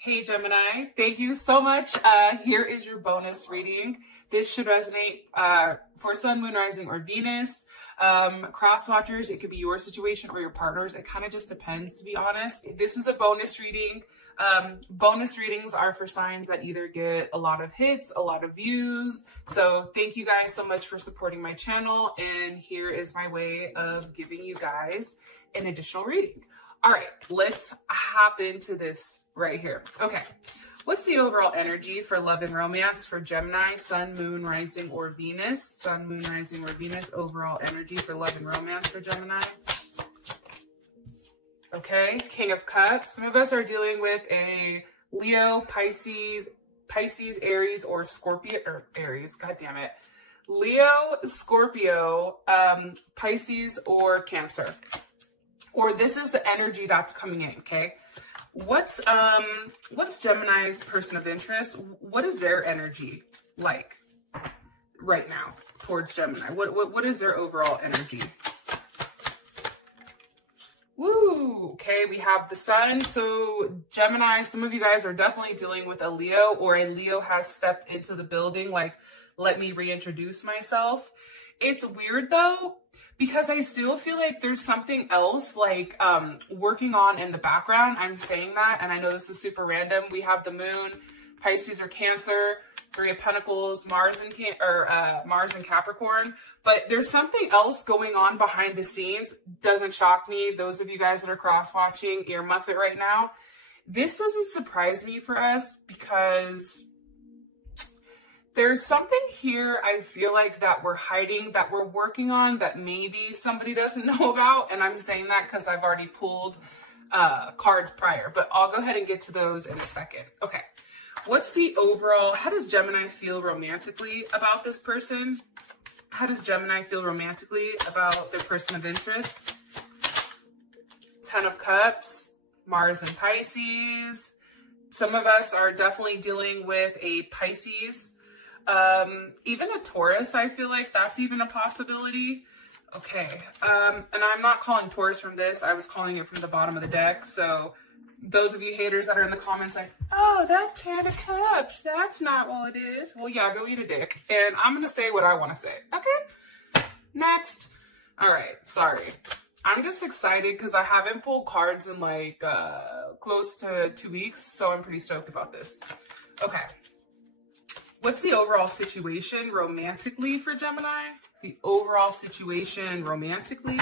Hey Gemini, thank you so much. Here is your bonus reading. This should resonate for Sun, Moon, Rising, or Venus. Cross watchers, it could be your situation or your partner's. It kind of just depends, to be honest. This is a bonus reading. Bonus readings are for signs that either get a lot of hits, a lot of views. So thank you guys so much for supporting my channel. And here is my way of giving you guys an additional reading. All right, let's hop into this right here. Okay, what's the overall energy for love and romance for Gemini, Sun, Moon, Rising, or Venus? Sun, Moon, Rising, or Venus, overall energy for love and romance for Gemini. Okay, King of Cups. Some of us are dealing with a Leo, Pisces, Aries, or Scorpio, or Aries, god damn it. Leo, Scorpio, Pisces, or Cancer. Or this is the energy that's coming in, okay? What's Gemini's person of interest? What is their energy like right now towards Gemini? What is their overall energy? Woo! Okay, we have the Sun. So Gemini, some of you guys are definitely dealing with a Leo, or a Leo has stepped into the building, like, let me reintroduce myself. It's weird though, because I still feel like there's something else like working on in the background. I'm saying that, and I know this is super random. We have the Moon, Pisces or Cancer, Three of Pentacles, Mars and Capricorn. But there's something else going on behind the scenes. Doesn't shock me. Those of you guys that are cross-watching, earmuff it right now. This doesn't surprise me for us because there's something here I feel like that we're hiding, that we're working on, that maybe somebody doesn't know about. And I'm saying that because I've already pulled cards prior, but I'll go ahead and get to those in a second. Okay, what's the overall, how does Gemini feel romantically about this person? How does Gemini feel romantically about their person of interest? Ten of Cups, Mars and Pisces. Some of us are definitely dealing with a Pisces. Even a Taurus, I feel like that's even a possibility. Okay, and I'm not calling Taurus from this. I was calling it from the bottom of the deck. So those of you haters that are in the comments like, oh, that Ten of Cups, that's not what it is. Well, yeah, go eat a dick. And I'm going to say what I want to say. Okay, next. All right, sorry. I'm just excited because I haven't pulled cards in like close to 2 weeks. So I'm pretty stoked about this. Okay. What's the overall situation romantically for Gemini? The overall situation romantically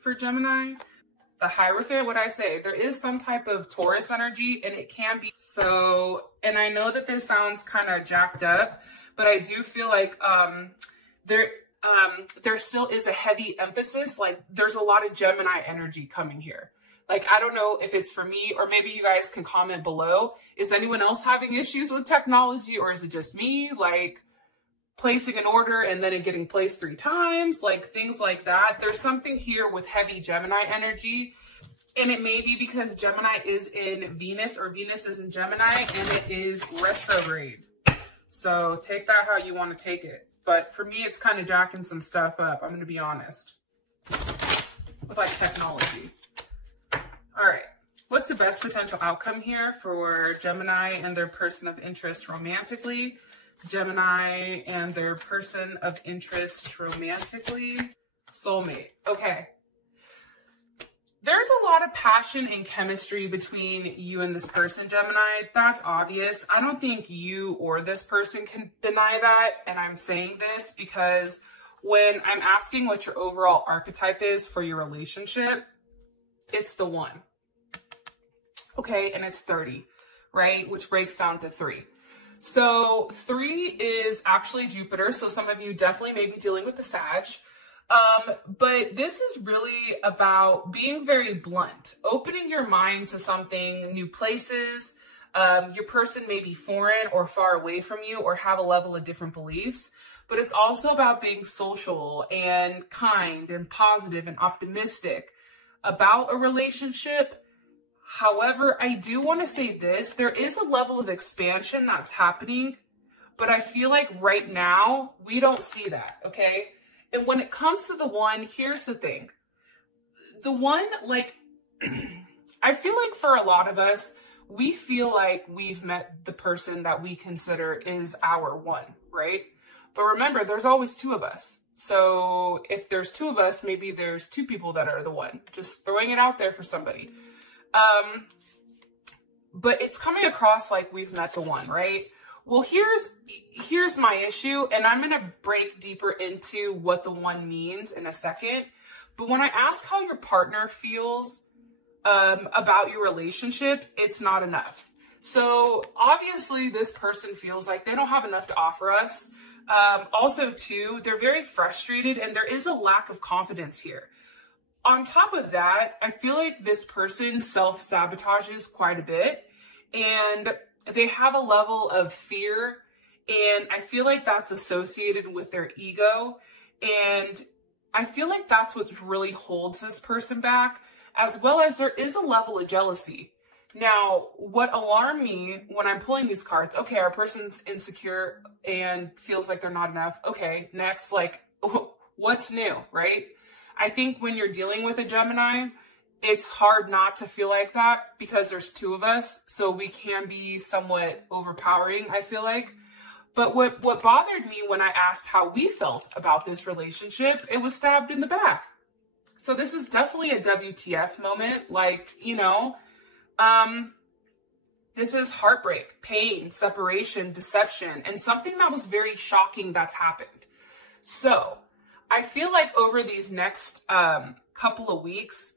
for Gemini? The Hierophant, what I say, there is some type of Taurus energy, and it can be so, and I know that this sounds kind of jacked up, but I do feel like there still is a heavy emphasis, like there's a lot of Gemini energy coming here. Like, I don't know if it's for me, or maybe you guys can comment below. Is anyone else having issues with technology, or is it just me? Like, placing an order and then it getting placed 3 times, like things like that. There's something here with heavy Gemini energy. And it may be because Gemini is in Venus, or Venus is in Gemini, and it is retrograde. So take that how you want to take it. But for me, it's kind of jacking some stuff up. I'm going to be honest. With like technology. All right, what's the best potential outcome here for Gemini and their person of interest romantically? Gemini and their person of interest romantically. Soulmate. Okay. There's a lot of passion and chemistry between you and this person, Gemini. That's obvious. I don't think you or this person can deny that. And I'm saying this because when I'm asking what your overall archetype is for your relationship, it's the 1. Okay, and it's 30, right? Which breaks down to 3. So 3 is actually Jupiter. So some of you definitely may be dealing with the Sag. But this is really about being very blunt, opening your mind to something, new places. Your person may be foreign or far away from you, or have a level of different beliefs. But it's also about being social and kind and positive and optimistic about a relationship. However, I do want to say this, there is a level of expansion that's happening, but I feel like right now we don't see that, okay? And when it comes to the 1, here's the thing. The 1, like, I feel like for a lot of us, we feel like we've met the person that we consider is our one, right? But remember, there's always two of us. So if there's two of us, maybe there's two people that are the one. Just throwing it out there for somebody. But it's coming across like we've met the one, right? Well, here's my issue, and I'm going to break deeper into what the one means in a second. But when I ask how your partner feels about your relationship, it's not enough. So obviously this person feels like they don't have enough to offer us. Also too, they're very frustrated and there is a lack of confidence here. On top of that, I feel like this person self-sabotages quite a bit and they have a level of fear, and I feel like that's associated with their ego, and I feel like that's what really holds this person back, as well as there is a level of jealousy. Now, what alarmed me when I'm pulling these cards, okay, our person's insecure and feels like they're not enough. Okay, next, like, what's new, right? I think when you're dealing with a Gemini, it's hard not to feel like that because there's two of us, so we can be somewhat overpowering, I feel like. But what bothered me when I asked how we felt about this relationship, it was stabbed in the back. So this is definitely a WTF moment, like, you know, this is heartbreak, pain, separation, deception, and something that was very shocking that's happened. So I feel like over these next couple of weeks,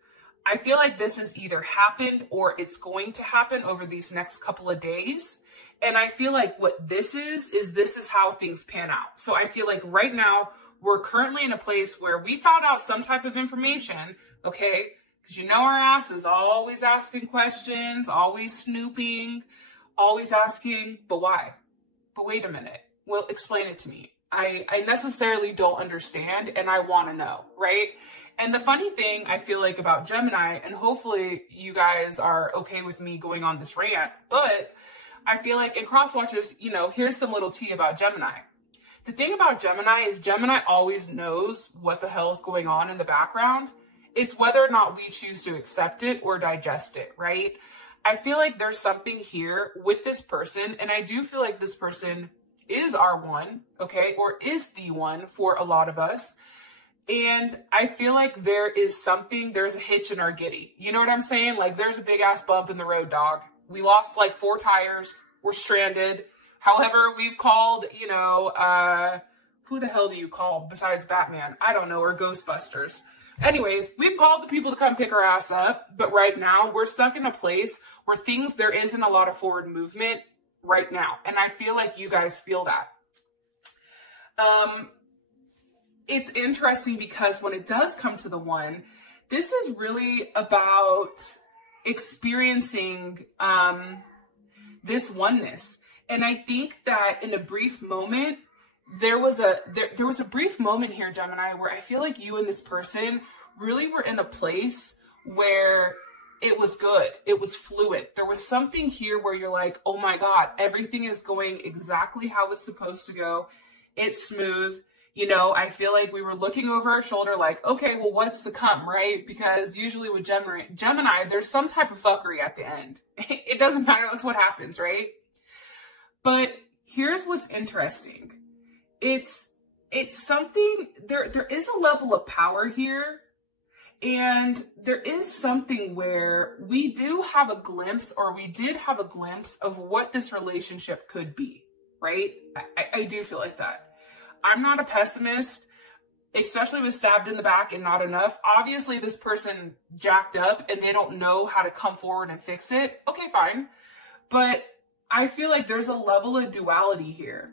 I feel like this has either happened or it's going to happen over these next couple of days. And I feel like what this is how things pan out. So I feel like right now we're currently in a place where we found out some type of information, okay? Because you know our ass is always asking questions, always snooping, always asking, but why? But wait a minute. Well, explain it to me. I necessarily don't understand and I want to know, right? And the funny thing I feel like about Gemini, and hopefully you guys are okay with me going on this rant, but I feel like in cross watchers, you know, here's some little tea about Gemini. The thing about Gemini is Gemini always knows what the hell is going on in the background. It's whether or not we choose to accept it or digest it, right? I feel like there's something here with this person, and I do feel like this person is our one, okay, or is the one for a lot of us. And I feel like there's a hitch in our giddy. You know what I'm saying? Like there's a big ass bump in the road, dog. We lost like 4 tires. We're stranded. However, we've called, you know, who the hell do you call besides Batman? I don't know, or Ghostbusters. Anyways, we've called the people to come pick our ass up. But right now we're stuck in a place where there isn't a lot of forward movement right now. And I feel like you guys feel that. It's interesting because when it does come to the one, this is really about experiencing this oneness. And I think that in a brief moment, there was a brief moment here, Gemini, where I feel like you and this person really were in a place where it was good. It was fluid. There was something here where you're like, oh my God, everything is going exactly how it's supposed to go. It's smooth. You know, I feel like we were looking over our shoulder like, okay, well, what's to come, right? Because usually with Gemini, there's some type of fuckery at the end. It doesn't matter. That's what happens, right? But here's what's interesting. It's something, there is a level of power here. And there is something where we do have a glimpse, or we did have a glimpse of what this relationship could be, right? I do feel like that. I'm not a pessimist, especially with stabbed in the back and not enough. Obviously, this person jacked up and they don't know how to come forward and fix it. Okay, fine. But I feel like there's a level of duality here.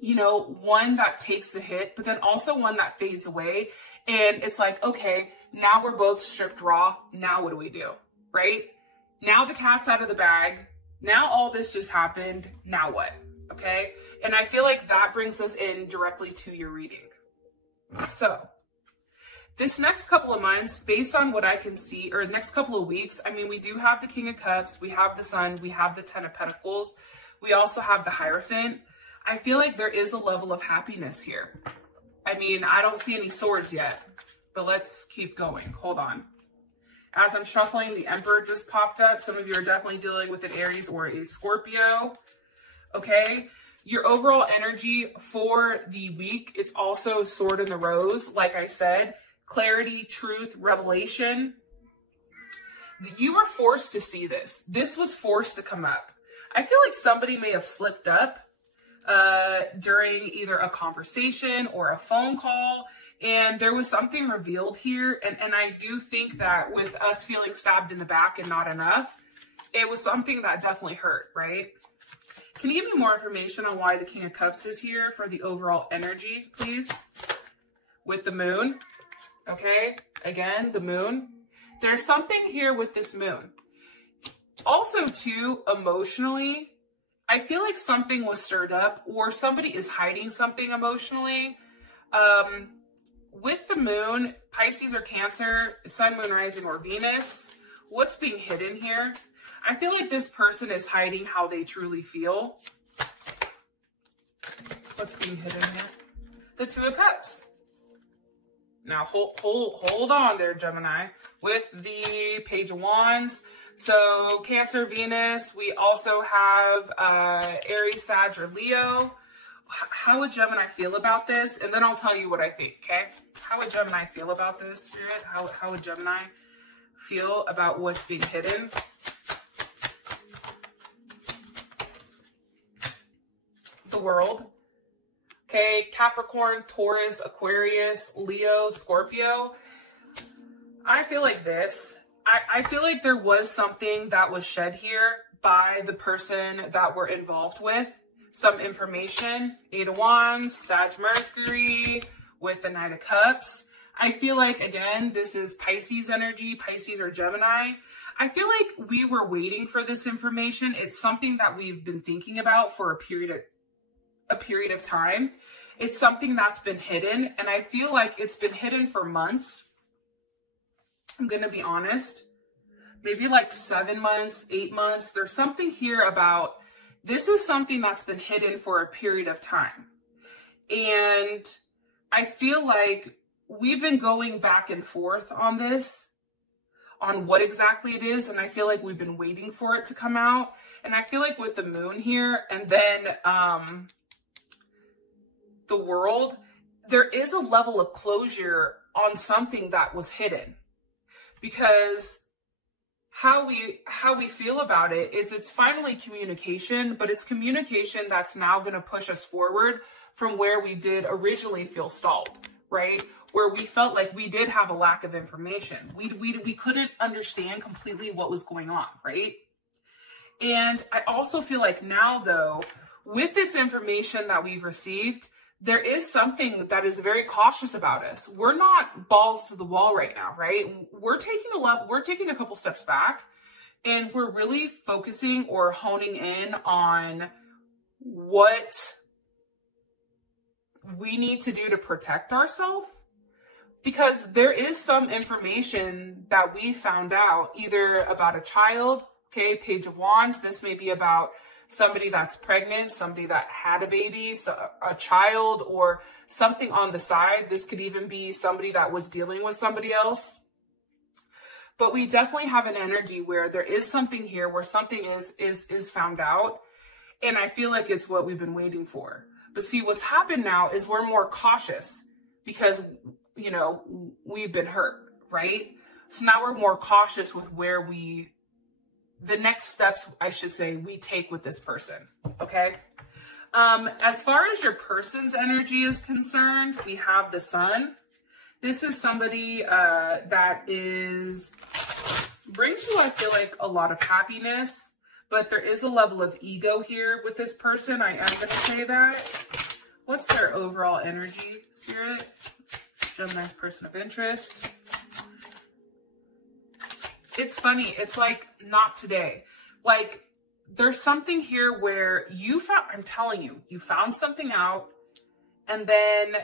You know, one that takes the hit, but then also one that fades away. And it's like, okay, now we're both stripped raw. Now what do we do? Right? Now the cat's out of the bag. Now all this just happened. Now what? Okay. And I feel like that brings us in directly to your reading. So this next couple of months, based on what I can see, or next couple of weeks, I mean, we do have the King of Cups, we have the Sun, we have the Ten of Pentacles. We also have the Hierophant. I feel like there is a level of happiness here. I mean, I don't see any swords yet, but let's keep going. Hold on. As I'm shuffling, the Emperor just popped up. Some of you are definitely dealing with an Aries or a Scorpio. Okay. Your overall energy for the week, it's also Sword in the Rose. Like I said, clarity, truth, revelation. You were forced to see this. This was forced to come up. I feel like somebody may have slipped up during either a conversation or a phone call, and there was something revealed here. And I do think that with us feeling stabbed in the back and not enough, it was something that definitely hurt, right? Can you give me more information on why the King of Cups is here for the overall energy, please? With the moon, okay? Again, the moon. There's something here with this moon. Also, too, emotionally, I feel like something was stirred up or somebody is hiding something emotionally. With the moon, Pisces or Cancer, Sun, Moon, Rising, or Venus, what's being hidden here? I feel like this person is hiding how they truly feel. What's being hidden here? The Two of Cups. Now, hold on there, Gemini. With the Page of Wands. So, Cancer, Venus. We also have Aries, Sag, or Leo. How would Gemini feel about this? And then I'll tell you what I think, okay? How would Gemini feel about this, Spirit? How would Gemini feel about what's being hidden? The World. Okay, Capricorn, Taurus, Aquarius, Leo, Scorpio. I feel like this. I feel like there was something that was shed here by the person that we're involved with. Some information. Eight of Wands, Sag, Mercury, with the Knight of Cups. I feel like, again, this is Pisces energy, Pisces or Gemini. I feel like we were waiting for this information. It's something that we've been thinking about for a period of time. It's something that's been hidden, and I feel like it's been hidden for months. I'm going to be honest, maybe like 7 months, 8 months. There's something here about this is something that's been hidden for a period of time. And I feel like we've been going back and forth on this, on what exactly it is. And I feel like we've been waiting for it to come out. And I feel like with the moon here and then the World, there is a level of closure on something that was hidden. Because how we feel about it is it's finally communication, but it's communication that's now going to push us forward from where we did originally feel stalled, right? Where we felt like we did have a lack of information. We couldn't understand completely what was going on, right? And I also feel like now, though, with this information that we've received, there is something that is very cautious about us. We're not balls to the wall right now, right? We're taking a couple steps back, and we're really focusing or honing in on what we need to do to protect ourselves. Because there is some information that we found out either about a child, okay, Page of Wands. This may be about somebody that's pregnant, somebody that had a baby, so a child, or something on the side. This could even be somebody that was dealing with somebody else. But we definitely have an energy where there is something here where something is found out. And I feel like it's what we've been waiting for. But see, what's happened now is we're more cautious because, you know, we've been hurt, right? So now we're more cautious with where the next steps, I should say, we take with this person, okay? As far as your person's energy is concerned, we have the Sun. This is somebody that brings you, I feel like, a lot of happiness, but there is a level of ego here with this person. I am going to say that. What's their overall energy, Spirit? Gemini's person of interest. It's funny. It's like, not today. Like, there's something here where I'm telling you, you found something out, and then,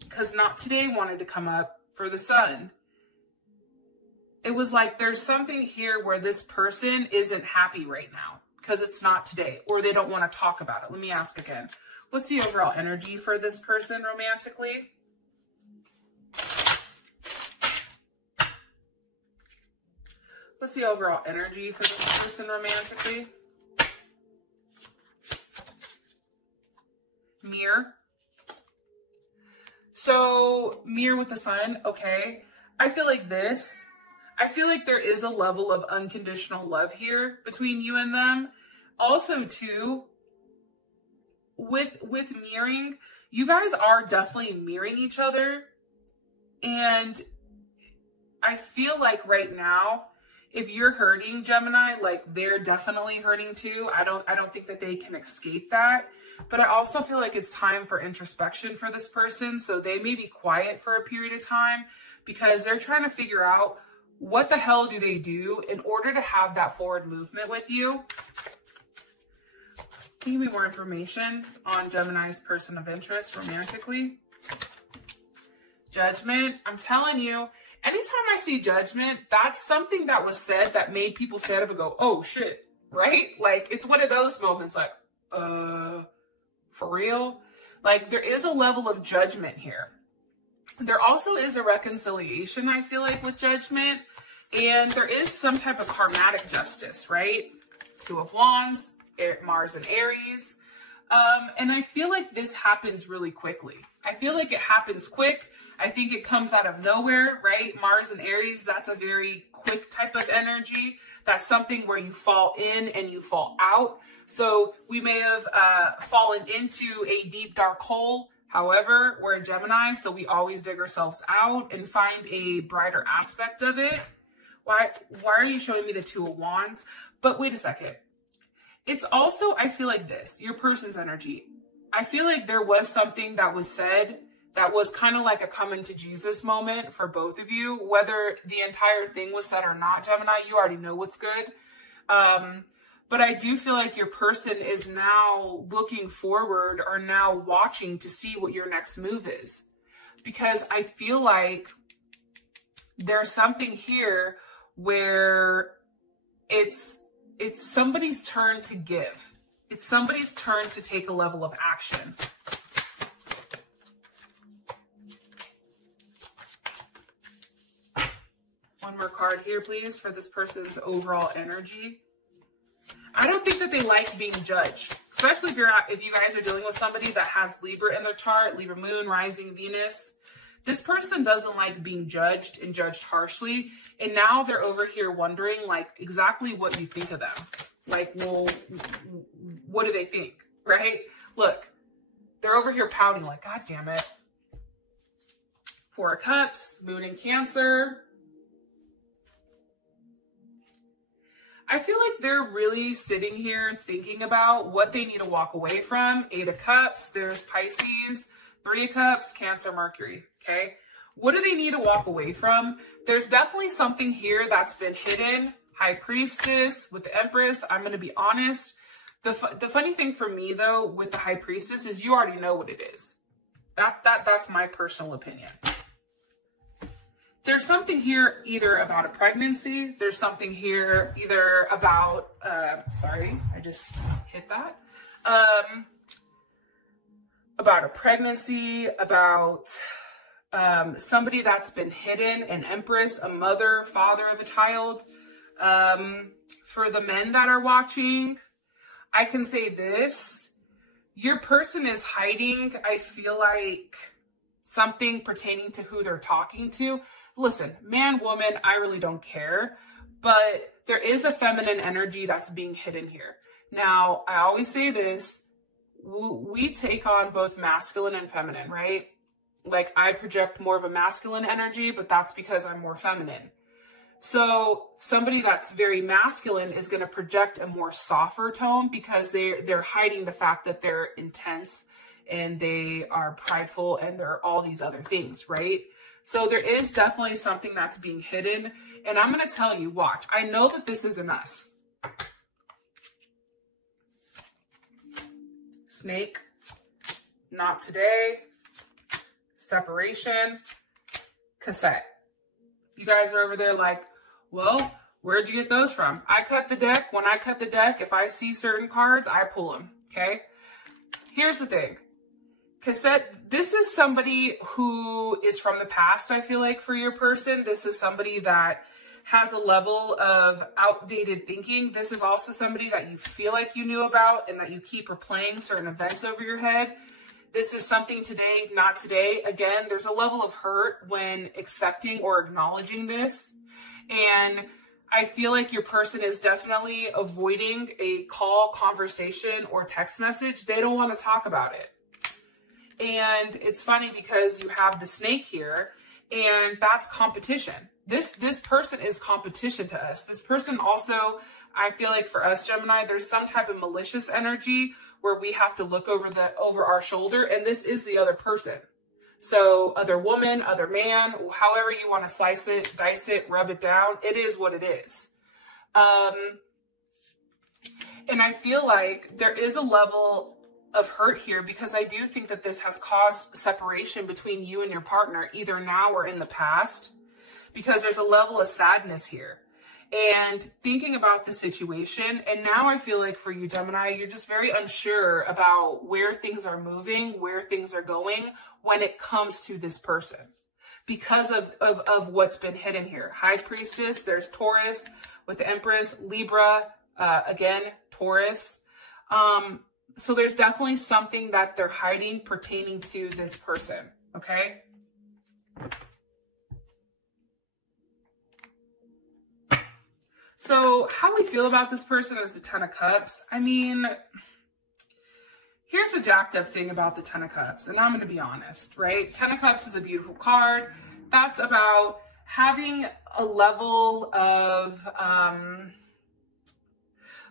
because not today wanted to come up for the Sun, it was like, there's something here where this person isn't happy right now because it's not today, or they don't want to talk about it. Let me ask again. What's the overall energy for this person romantically? What's the overall energy for this person romantically? Mirror. So mirror with the sun. Okay. I feel like there is a level of unconditional love here between you and them. Also too, with mirroring, you guys are definitely mirroring each other. And I feel like right now, if you're hurting, Gemini, like they're definitely hurting too. I don't think that they can escape that. But I also feel like it's time for introspection for this person. So they may be quiet for a period of time because they're trying to figure out what the hell do they do in order to have that forward movement with you. Can you give me more information on Gemini's person of interest romantically? Judgment. I'm telling you, anytime I see judgment, that's something that was said that made people stand up and go, oh shit, right? Like, it's one of those moments like, for real? Like, there is a level of judgment here. There also is a reconciliation, I feel like, with judgment. And there is some type of karmatic justice, right? Two of Wands, Mars and Aries. And I feel like this happens really quickly. I feel like it happens quick. I think it comes out of nowhere, right? Mars and Aries, that's a very quick type of energy. That's something where you fall in and you fall out. So we may have fallen into a deep, dark hole. However, we're a Gemini, so we always dig ourselves out and find a brighter aspect of it. Why are you showing me the Two of Wands? But wait a second. It's also, I feel like this, your person's energy. I feel like there was something that was said that was kind of like a coming to Jesus moment for both of you. Whether the entire thing was said or not, Gemini, you already know what's good. But I do feel like your person is now looking forward or now watching to see what your next move is. Because I feel like there's something here where it's somebody's turn to give. It's somebody's turn to take a level of action. One more card here, please, for this person's overall energy. I don't think that they like being judged, especially if you guys are dealing with somebody that has Libra in their chart, Libra moon, rising Venus. This person doesn't like being judged and judged harshly. And now they're over here wondering, like, exactly what you think of them. Like, well, what do they think, right? Look, they're over here pouting like, God damn it. Four of Cups, moon in Cancer. I feel like they're really sitting here thinking about what they need to walk away from. Eight of Cups, there's Pisces, Three of Cups, Cancer, Mercury, okay? What do they need to walk away from? There's definitely something here that's been hidden. High Priestess with the Empress, I'm going to be honest. The funny thing for me, though, with the High Priestess is you already know what it is. That's my personal opinion. There's something here either about a pregnancy. There's something here either about, sorry, I just hit that. About a pregnancy, about somebody that's been hidden, an empress, a mother, father of a child. For the men that are watching, I can say this. Your person is hiding, I feel like, something pertaining to who they're talking to. Listen, man, woman, I really don't care. But there is a feminine energy that's being hidden here. Now, I always say this. We take on both masculine and feminine, right? Like, I project more of a masculine energy, but that's because I'm more feminine. So somebody that's very masculine is going to project a more softer tone because they're hiding the fact that they're intense and they are prideful and they're all these other things, right? So there is definitely something that's being hidden. And I'm going to tell you, watch, I know that this isn't us. Snake, not today. Separation, cassette. You guys are over there like, well, where'd you get those from? I cut the deck. When I cut the deck, if I see certain cards, I pull them, okay? Here's the thing. Cassette, this is somebody who is from the past, I feel like, for your person. This is somebody that has a level of outdated thinking. This is also somebody that you feel like you knew about and that you keep replaying certain events over your head. This is something today, not today. Again, there's a level of hurt when accepting or acknowledging this. And I feel like your person is definitely avoiding a call, conversation, or text message. They don't want to talk about it. And it's funny because you have the snake here, and that's competition. This person is competition to us. This person also, I feel like for us, Gemini, there's some type of malicious energy where we have to look over our shoulder, and this is the other person. So other woman, other man, however you want to slice it, dice it, rub it down, it is what it is. And I feel like there is a level of hurt here because I do think that this has caused separation between you and your partner, either now or in the past, because there's a level of sadness here. And thinking about the situation, and now I feel like for you, Gemini, you're just very unsure about where things are moving, where things are going when it comes to this person because of what's been hidden here. High Priestess, there's Taurus with the Empress, Libra, again, Taurus. So there's definitely something that they're hiding pertaining to this person, okay? So how we feel about this person is the Ten of Cups. I mean, here's the jacked up thing about the Ten of Cups, and I'm going to be honest, right? Ten of Cups is a beautiful card. That's about having a level of,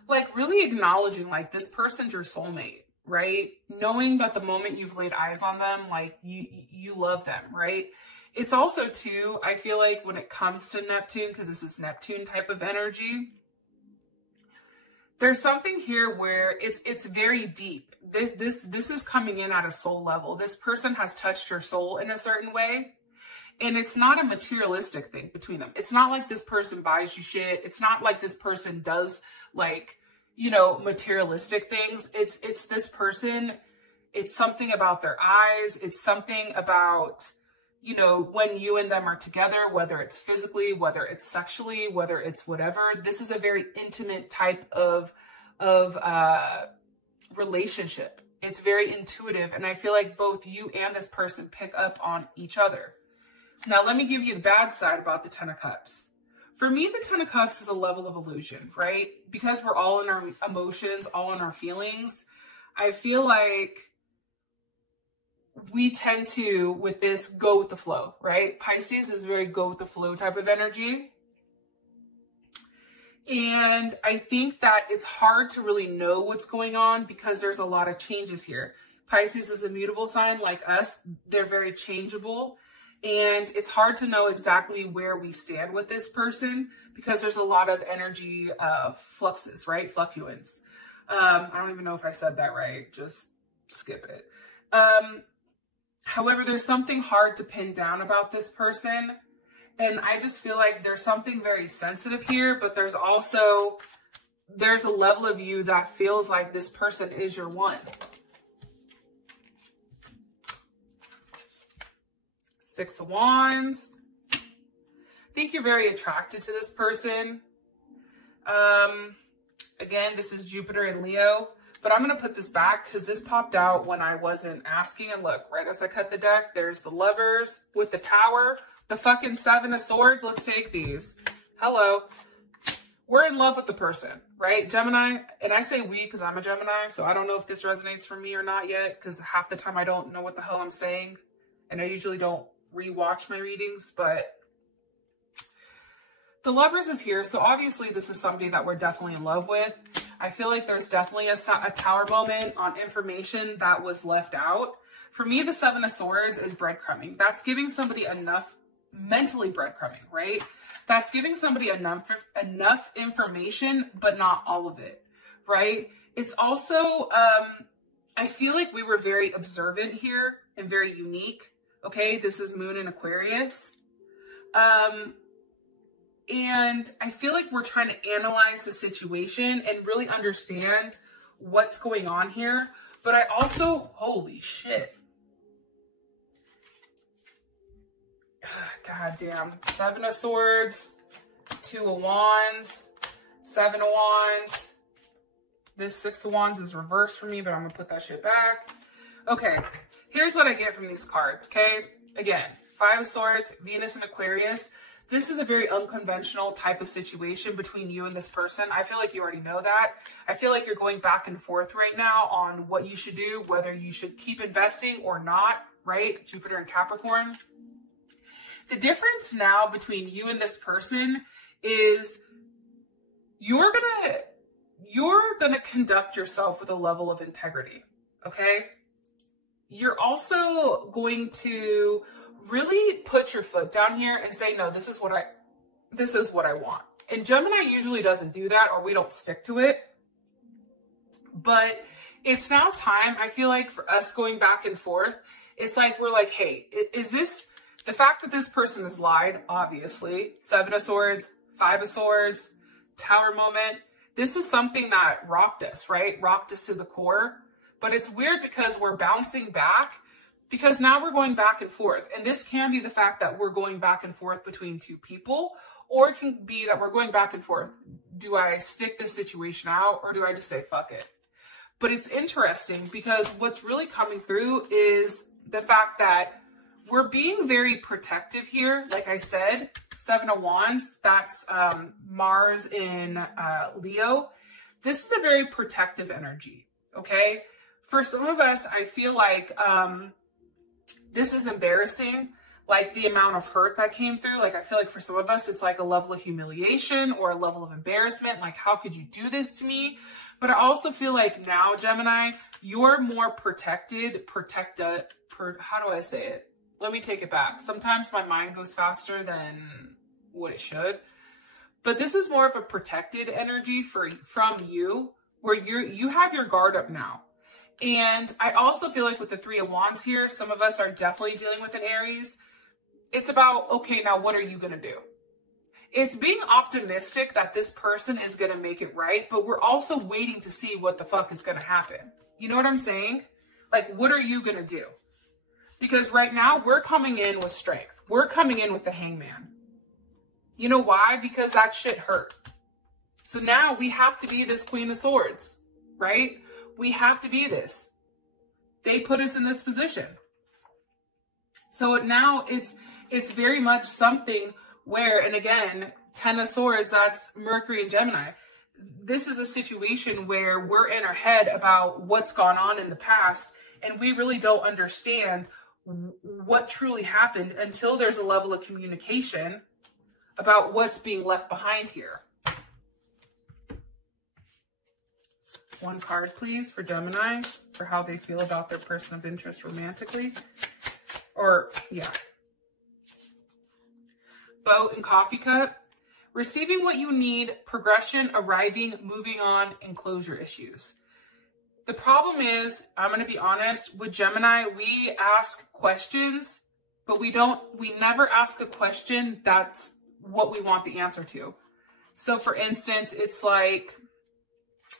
like really acknowledging like this person's your soulmate, right? Knowing that the moment you've laid eyes on them, like you love them, right? It's also too, I feel like when it comes to Neptune, because this is Neptune type of energy, there's something here where it's very deep. This is coming in at a soul level. This person has touched your soul in a certain way. And it's not a materialistic thing between them. It's not like this person buys you shit. It's not like this person does like, you know, materialistic things. It's this person. It's something about their eyes. It's something about, you know, when you and them are together, whether it's physically, whether it's sexually, whether it's whatever. This is a very intimate type of relationship. It's very intuitive. And I feel like both you and this person pick up on each other. Now, let me give you the bad side about the Ten of Cups. For me, the Ten of Cups is a level of illusion, right? Because we're all in our emotions, all in our feelings. I feel like we tend to, with this, go with the flow, right? Pisces is very go with the flow type of energy. And I think that it's hard to really know what's going on because there's a lot of changes here. Pisces is a mutable sign like us. They're very changeable. And it's hard to know exactly where we stand with this person because there's a lot of energy fluxes, right? Fluctuance. I don't even know if I said that right. Just skip it. However, there's something hard to pin down about this person. And I just feel like there's something very sensitive here, but there's a level of you that feels like this person is your one. Six of Wands. I think you're very attracted to this person. Again, this is Jupiter and Leo, but I'm going to put this back because this popped out when I wasn't asking. And look, right as I cut the deck, there's the Lovers with the Tower, the fucking Seven of Swords. Let's take these. Hello. We're in love with the person, right? Gemini, and I say we because I'm a Gemini, so I don't know if this resonates for me or not yet because half the time I don't know what the hell I'm saying. And I usually don't rewatch my readings, but the Lovers is here. So obviously this is somebody that we're definitely in love with. I feel like there's definitely a tower moment on information that was left out. For me, the Seven of Swords is breadcrumbing. That's giving somebody enough, mentally breadcrumbing, right? That's giving somebody enough information, but not all of it, right? It's also, I feel like we were very observant here and very unique. Okay, this is Moon in Aquarius. And I feel like we're trying to analyze the situation and really understand what's going on here. But I also, holy shit. God damn. Seven of Swords. Two of Wands, Seven of Wands. This Six of Wands is reversed for me, but I'm going to put that shit back. Okay, here's what I get from these cards, okay? Again, Five of Swords, Venus and Aquarius. This is a very unconventional type of situation between you and this person. I feel like you already know that. I feel like you're going back and forth right now on what you should do, whether you should keep investing or not, right? Jupiter and Capricorn. The difference now between you and this person is you're gonna conduct yourself with a level of integrity, okay? You're also going to really put your foot down here and say, no, this is what I want. And Gemini usually doesn't do that, or we don't stick to it. But it's now time, I feel like, for us going back and forth. It's like, we're like, hey, is this the fact that this person has lied? Obviously. Seven of Swords, Five of Swords, Tower moment. This is something that rocked us, right? Rocked us to the core. But it's weird because we're bouncing back, because now we're going back and forth. And this can be the fact that we're going back and forth between two people, or it can be that we're going back and forth. Do I stick this situation out, or do I just say, fuck it? But it's interesting because what's really coming through is the fact that we're being very protective here. Like I said, Seven of Wands, that's Mars in Leo. This is a very protective energy, okay? For some of us, I feel like this is embarrassing, like the amount of hurt that came through. Like, I feel like for some of us, it's like a level of humiliation or a level of embarrassment. Like, how could you do this to me? But I also feel like now, Gemini, you're more protected, how do I say it? Let me take it back. Sometimes my mind goes faster than what it should. But this is more of a protected energy from you, where you have your guard up now. And I also feel like with the Three of Wands here, some of us are definitely dealing with an Aries. It's about, okay, now what are you going to do? It's being optimistic that this person is going to make it right, but we're also waiting to see what the fuck is going to happen. You know what I'm saying? Like, what are you going to do? Because right now we're coming in with strength. We're coming in with the Hangman. You know why? Because that shit hurt. So now we have to be this Queen of Swords, right? We have to be this. They put us in this position. So now it's very much something where, and again, Ten of Swords, that's Mercury and Gemini. This is a situation where we're in our head about what's gone on in the past, and we really don't understand what truly happened until there's a level of communication about what's being left behind here. One card, please, for Gemini, for how they feel about their person of interest romantically. Or, yeah. Boat and Coffee Cup. Receiving what you need, progression, arriving, moving on, and closure issues. The problem is, I'm going to be honest, with Gemini, we ask questions, but we never ask a question that's what we want the answer to. So, for instance, it's like,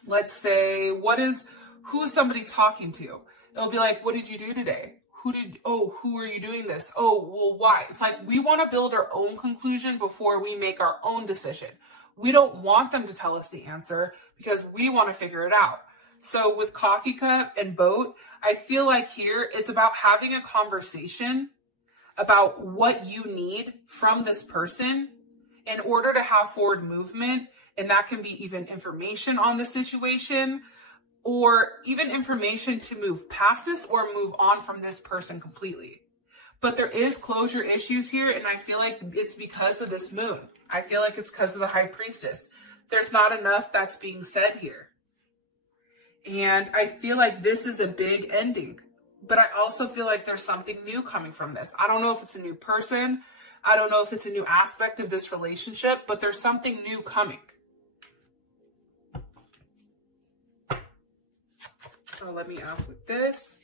let's say, who is somebody talking to? It'll be like, what did you do today? Who are you doing this? Oh, well, why? It's like, we want to build our own conclusion before we make our own decision. We don't want them to tell us the answer because we want to figure it out. So with Coffee Cup and Boat, I feel like here it's about having a conversation about what you need from this person in order to have forward movement. And that can be even information on the situation, or even information to move past this or move on from this person completely. But there is closure issues here, and I feel like it's because of this moon. I feel like it's because of the High Priestess. There's not enough that's being said here. And I feel like this is a big ending. But I also feel like there's something new coming from this. I don't know if it's a new person. I don't know if it's a new aspect of this relationship, but there's something new coming. So let me ask with this.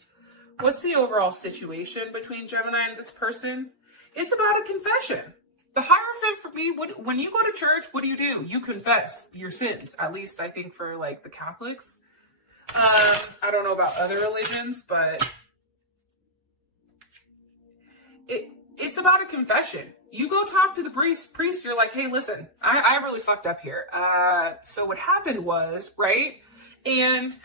What's the overall situation between Gemini and this person? It's about a confession. The Hierophant for me, when you go to church, what do? You confess your sins. At least I think for like the Catholics. I don't know about other religions, but it's about a confession. You go talk to the priest. You're like, hey, listen, I really fucked up here. So what happened was, right? And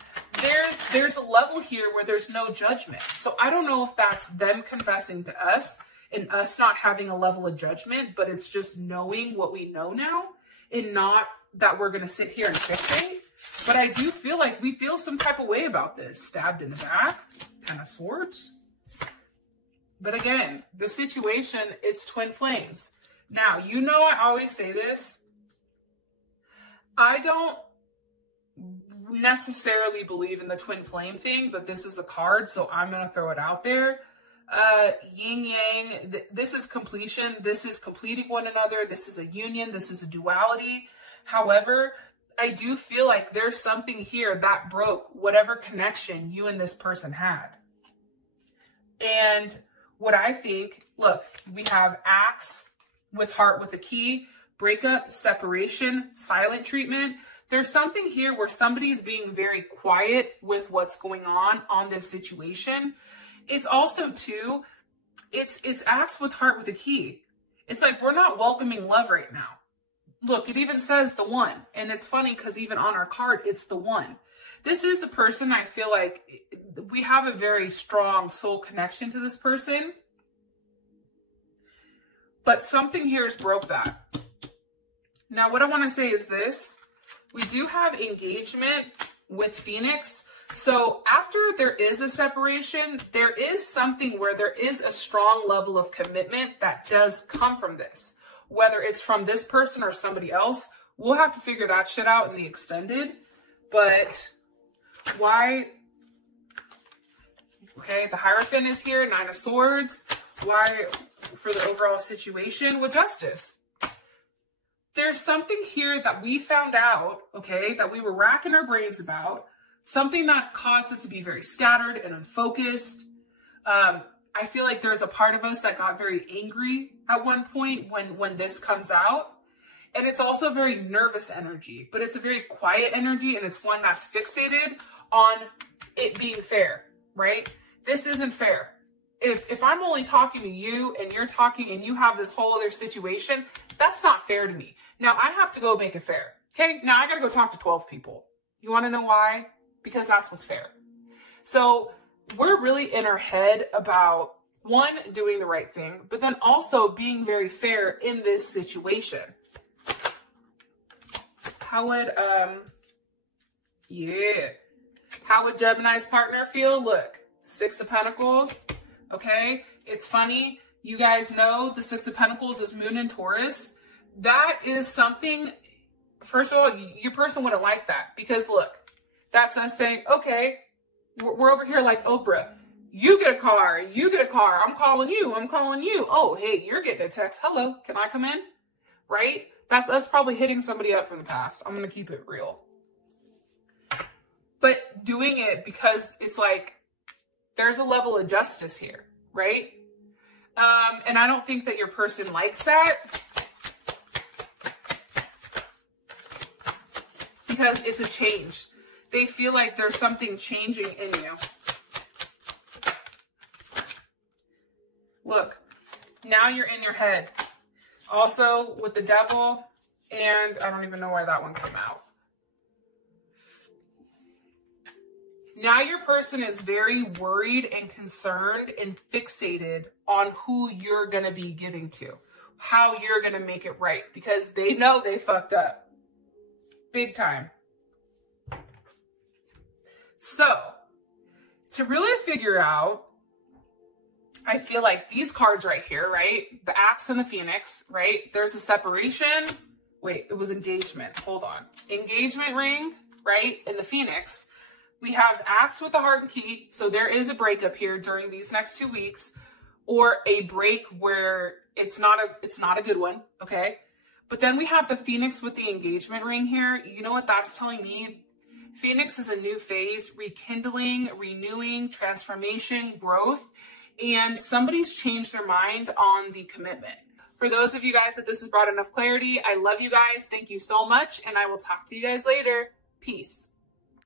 there's a level here where there's no judgment. So I don't know if that's them confessing to us and us not having a level of judgment, but it's just knowing what we know now and not that we're going to sit here and fixate. But I do feel like we feel some type of way about this. Stabbed in the back, 10 of Swords. But again, the situation, it's twin flames. Now, you know I always say this. I don't necessarily believe in the twin flame thing, but this is a card, so I'm going to throw it out there. Yin yang, this is completion. This is completing one another. This is a union. This is a duality. However, I do feel like there's something here that broke whatever connection you and this person had. And what I think, look, we have axe with heart with a key, breakup, separation, silent treatment. There's something here where somebody's being very quiet with what's going on this situation. It's also too, it's axe with heart with a key. It's like, we're not welcoming love right now. Look, it even says the one. And it's funny because even on our card, it's the one. This is a person I feel like we have a very strong soul connection to this person. But something here has broke that. Now, what I want to say is this. We do have engagement with Phoenix. So after there is a separation, there is something where there is a strong level of commitment that does come from this. Whether it's from this person or somebody else, we'll have to figure that shit out in the extended. But why? Okay, the Hierophant is here, 9 of Swords. Why? For the overall situation with justice. There's something here that we found out, okay, that we were racking our brains about. Something that caused us to be very scattered and unfocused. I feel like there's a part of us that got very angry at one point when this comes out. And it's also very nervous energy, but it's a very quiet energy, and it's one that's fixated on it being fair, right? This isn't fair. If I'm only talking to you and you're talking and you have this whole other situation, that's not fair to me. Now I have to go make it fair. Okay, now I gotta go talk to 12 people. You wanna know why? Because that's what's fair. So we're really in our head about, one, doing the right thing, but then also being very fair in this situation. How would, how would Gemini's partner feel? Look, 6 of Pentacles, okay? It's funny, you guys know the 6 of Pentacles is Moon in Taurus. That is something, first of all, your person wouldn't like that, because look, that's us saying, okay, we're over here like Oprah. You get a car, I'm calling you. Oh, hey, you're getting a text. Hello, can I come in? Right? That's us probably hitting somebody up from the past. I'm going to keep it real. But doing it because it's like, there's a level of justice here, right? And I don't think that your person likes that. Because it's a change. They feel like there's something changing in you. Look, now you're in your head. Also with the Devil, and I don't even know why that one came out. Now your person is very worried and concerned and fixated on who you're going to be giving to, how you're going to make it right, because they know they fucked up big time. So to really figure out, I feel like these cards right here, right? The Axe and the Phoenix, right? There's a separation. Wait, it was engagement. Hold on. Engagement ring, right? And the Phoenix. We have Axe with the Heart and Key. So there is a breakup here during these next 2 weeks, or a break where it's not a good one, okay? But then we have the Phoenix with the engagement ring here. You know what that's telling me? Phoenix is a new phase, rekindling, renewing, transformation, growth. And somebody's changed their mind on the commitment. For those of you guys that this has brought enough clarity, I love you guys. Thank you so much. And I will talk to you guys later. Peace.